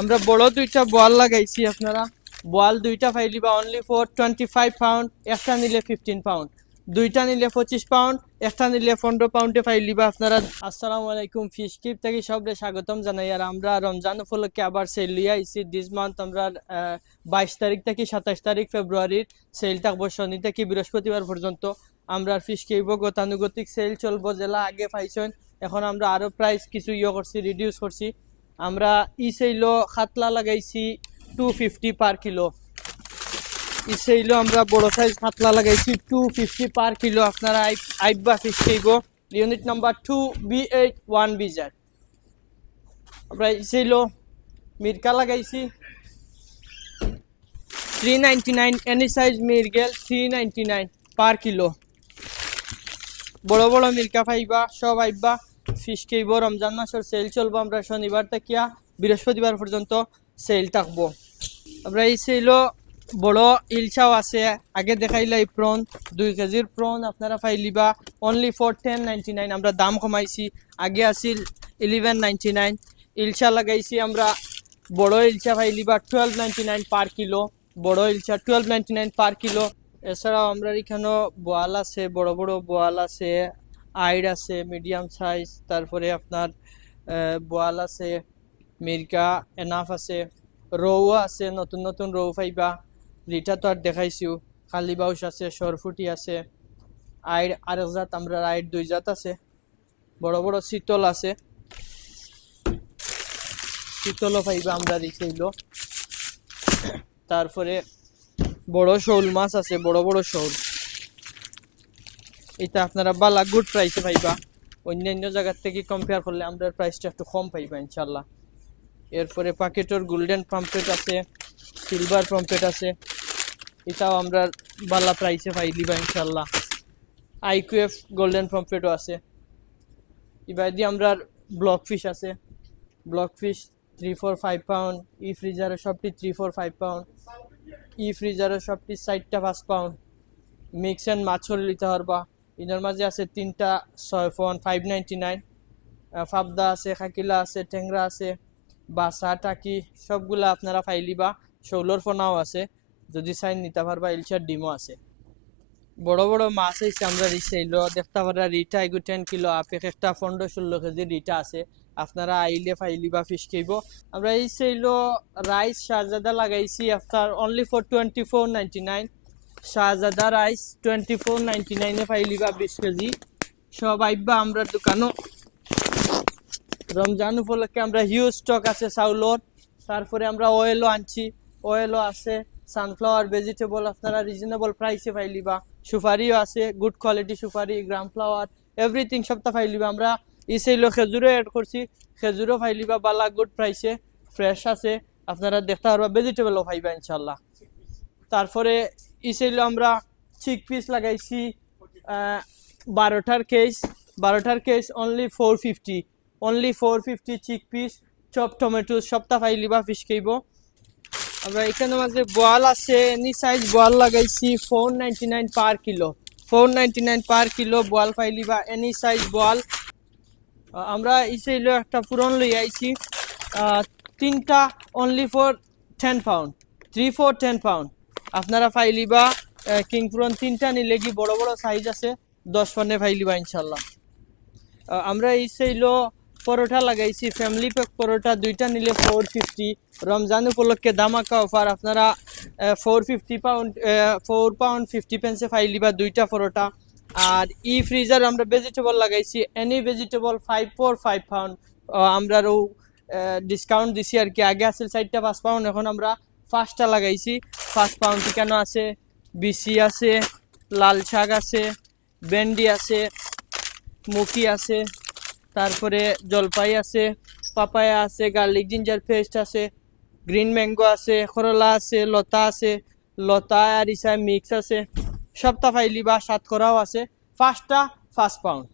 আমরা বড় দুইটা বল লাগাইছি আপনারা। বল দুইটা ফাইলিবা only for twenty five pound একটা নিলে ফিফটিন পাউন্ড দুইটা নিলে পঁচিশ পাউন্ড একটা নিলে পনেরো পাউন্ডে ফাইলিবা আপনারা আসসালামু আলাইকুম ফিশ কিপ থেকে সবরে স্বাগতম জানাই। আর আমরা রমজান উপলক্ষে আবার সেল লিয়ে আইছি। দিস মান্থ আমরা বাইশ তারিখ থেকে সাতাশ তারিখ ফেব্রুয়ারির সেল থাকব শনি থেকে বৃহস্পতিবার পর্যন্ত আমরা ফিশ কিনব গতানুগতিক সেল চলবো। জেলা আগে পাইছেন, এখন আমরা আরও প্রাইস কিছু ইয়ে করছি রিডিউস করছি। আমরা ই সেইলো খাতলা লাগাইছি টু ফিফটি পার কিলো ই সেইলো আমরা বড় সাইজ খাতলা লাগাইছি টু ফিফটি পার কিলো আপনারা আইবা খাইব। Unit number two B eight one B Z আমরা ই সেইলো মির্কা লাগাইছি। Three ninety nine any size মির্গেল three ninety nine per kilo বড় বড় মির্কা পাইবা, সব আইবা ফিশ খাইব রমজান মাসের সেল চলবো আমরা। শনিবার থেকে বৃহস্পতিবার পর্যন্ত সেল থাকব। আমরা এই সেলও বড় ইলচাও আছে। আগে দেখাইলা এই প্রন দুই কেজির প্রন আপনারা পাইলিবা। Only for ten ninety nine আমরা দাম কমাইছি। আগে আছিল ইলেভেন নাইনটি নাইন ইলচা লাগাইছি আমরা। বড় ইলচা পাইলিবা twelve ninety nine per kilo বড় ইলচা twelve ninety nine per kilo এছাড়াও আমরা এখানেও বোয়াল আছে, বড় বড় বোয়াল আছে। আইড আছে, মিডিয়াম সাইজ, তারপরে আপনার বোয়াল আছে মির্কা এনাফ আছে রৌ আছে, নতুন নতুন রৌ পাইবা রিটা তো আর দেখাইছিও খালি বাউস আছে, সরফুটি আছে, আইড আরেক জাত, আমরা আইড দুই জাত আছে। বড় বড় শীতল আছে। শীতলও পাইবা আমরা রিখাইলো তারপরে বড় শোল মাছ আছে, বড় বড় শোল। এটা আপনারা বালা গুড প্রাইসে পাইবা। অন্যান্য জায়গার থেকে কম্পেয়ার করলে আমরা প্রাইসটা একটু কম পাইবা ইনশাল্লাহ এরপরে পাকেটর গোল্ডেন পাম্পলেট আছে সিলভার পাম্পলেট আছে। এটাও আমরা বালা প্রাইসে পাই দিবা ইনশাল্লাহ আইকুএফ গোল্ডেন পাম্পলেটও আছে। এবার দিয়ে আমরা ব্লক ফিশ আছে। Block fish three four five pound ই ফ্রিজারের সবটি থ্রি ফোর ফাইভ পাউন্ড ই ফ্রিজারের সবটি সাইডটা পাঁচ পাউন্ড মিক্স অ্যান্ড মাছর নিতে পারবা। ইনার মাঝে আছে তিনটা ছয় ফোন ফাইভ নাইনটি নাইন ফাবদা আছে, খাকিলা আছে ট্যাংরা আছে, বাসা, টাকি, সবগুলা আপনারা ফাইলিবা শৌলর ফোনাও আছে। যদি সাইন নিতে পারবা ইলচার ডিমও আছে। বড় বড় মাছ হয়েছে আমরা রিসাইলো দেখতে পারা রিটা এগু টেন কিলো আপেক একটা পনেরো ষোলো কেজি রিটা আছে। আপনারা আইলে ফাইলি বা ফিশ খাইব। আমরা এই সেইলো রাইস শাহজাদা লাগাইছি after only for twenty four ninety nine Shahzada rice twenty four ninety নাইনে ফাইলি বা বিশ কেজি। সব আইবা আমরা দোকানও। রমজান উপলক্ষে আমরা হিউজ স্টক আছে চাউলর তারপরে আমরা অয়েলও আনছি। অয়েলও আছে সানফ্লাওয়ার ভেজিটেবল আপনারা রিজনেবল প্রাইসে পাইলিবা সুপারিও আছে গুড কোয়ালিটি সুপারি গ্রাম ফ্লাওয়ার এভরিথিং সবটা পাইলিবা আমরা ইসেইলো খেজুরও অ্যাড করছি। খেজুরও পাইলিবা বালা গুড প্রাইসে ফ্রেশ আছে। আপনারা দেখতে পারবা ভেজিটেবলও পাইবা ইনশাল্লাহ তারপরে ইসেইলো আমরা চিক পিস লাগাইছি বারোটার কেস বারোটার case only four fifty only four fifty chickpeas chop tomato সবটা ফাইলিবা ফিশ খাইব। আমরা এখানে মাঝে বোয়াল আছে, এনি সাইজ বোয়াল লাগাইছি four ninety nine per kilo four ninety nine per kilo বোয়াল ফাইলিবা এনি সাইজ বোয়াল। আমরা ইসেইলো একটা পুরন লই আইছি তিনটা only for ten pound three four ten pound আপনারা ফাইলিবা কিং পুরন তিনটা নিলে কি বড় বড় সাইজ আছে? দশ পান্নে ফাইলিবা ইনশাল্লাহ আমরা এই সেইলো পরোটা লাগাইছি ফ্যামিলি প্যাক পরোটা, দুইটা নিলে ফোর ফিফটি রমজান উপলক্ষে দামাকা অফার আপনারা four fifty pound four pound fifty pence ফাইলি বা দুইটা পরোটা। আর ই ফ্রিজার আমরা ভেজিটেবল লাগাইছি any vegetable five four five pound আমরা ডিসকাউন্ট দিছি আর কি। আগে আসছিল চারটা পাঁচ পাউন্ড এখন আমরা পাঁচটা লাগাইছি। ফার্স্ট পাউন্ড ঠিকানো আছে? বিসি আছে, লাল শাক আছে, ভেন্ডি আছে, মুখি আছে, তারপরে জলপাই আছে, পাপায়া আছে, গার্লিক জিঞ্জার পেস্ট আছে, গ্রিন ম্যাঙ্গো আছে, করলা আছে, লতা আছে, লতা আর ইসা মিক্স আছে। সবটা ফাইলি বা সাত করাও আছে। পাঁচটা ফার্স্ট পাউন্ড।